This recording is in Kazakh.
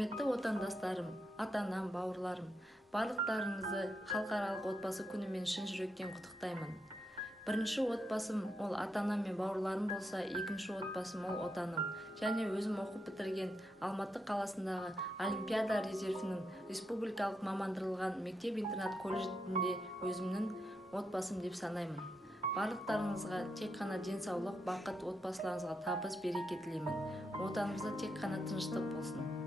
Құрметті отандастарым, ата-анам, бауырларым, барлықтарыңызды халықаралық отбасы күнімен шын жүректен құттықтаймын. Бірінші отбасым ол ата-анам мен бауырларым болса, екінші отбасым ол отаным. Және өзім оқып бітірген Алматы қаласындағы Олимпиада резервінің республикалық мамандырылған мектеп-интернат колледжінде өзімнің отбасым деп санаймын. Барлықтарыңызға тек қана денсаулық, бақыт, отбасыларыңызға табыс, береке тілеймін. Отанымызда тек қана тыныштық болсын.